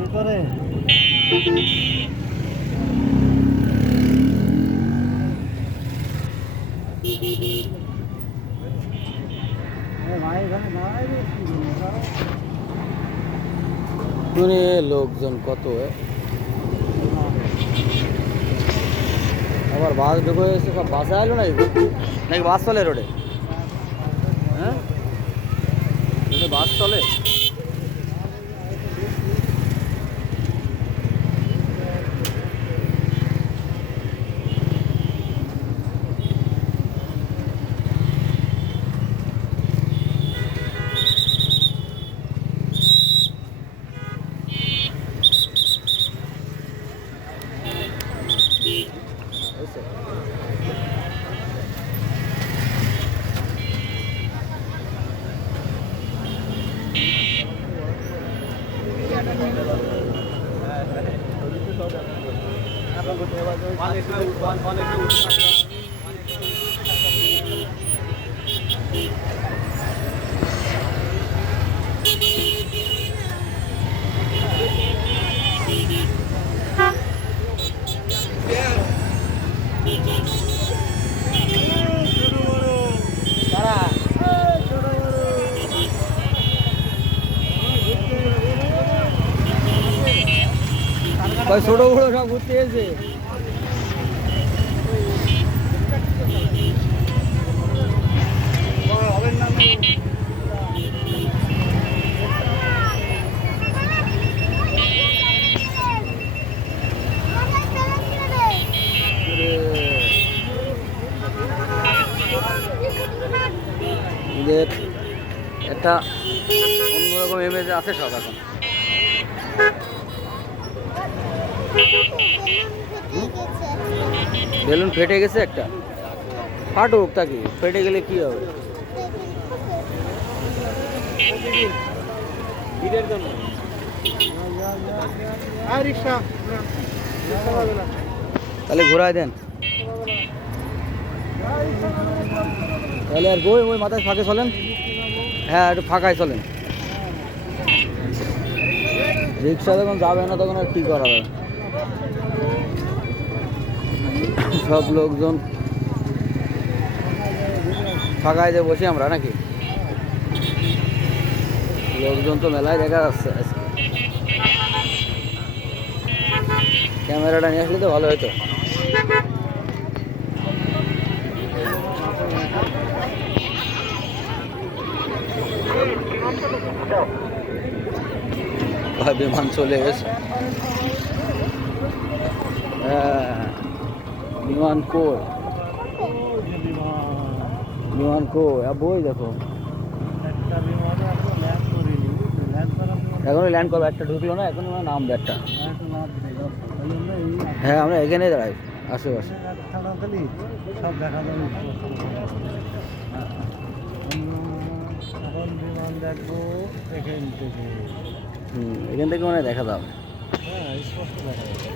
ভিতরে লোকজন কত আবার বাস ঢুকে এসে সব বাসে আইলো নাকি বাস চলে রোডে? হ্যাঁ, বাস চলে। ছোট বড় সব ঘুরতে এসে একটা অন্যরকম ইমেজ আছে সব এখন। বেলুন ফেটে গেছে একটা, ফাটুক তাকে, ফেটে গেলে কি হবে? তাহলে ঘোরায় দেন তাহলে। আর ওই মাথায় ফাঁকে চলেন, হ্যাঁ একটু ফাঁকায় চলেন। রিক্সা যখন যাবে না তখন আর কি করা যাবে? সব লোকজন ফাঁকায় যে বসি আমরা নাকি, লোকজন তো মেলায় দেখা যাচ্ছে। ক্যামেরাটা নিয়ে আসলে তো ভালো হতো। বিমান চলে গেছে, বিমান কই, বিমান কই? বই দেখো এখনো ল্যান্ড করবে, একটা ঢুকলো না এখন, নামবে একটা। হ্যাঁ আমরা এখানে দাঁড়াই আশেপাশে। সব দেখা যাবে, বিমান দেখবো এখান থেকে। এখান থেকে মনে দেখা যাবে। হ্যাঁ স্পষ্ট দেখা যাবে।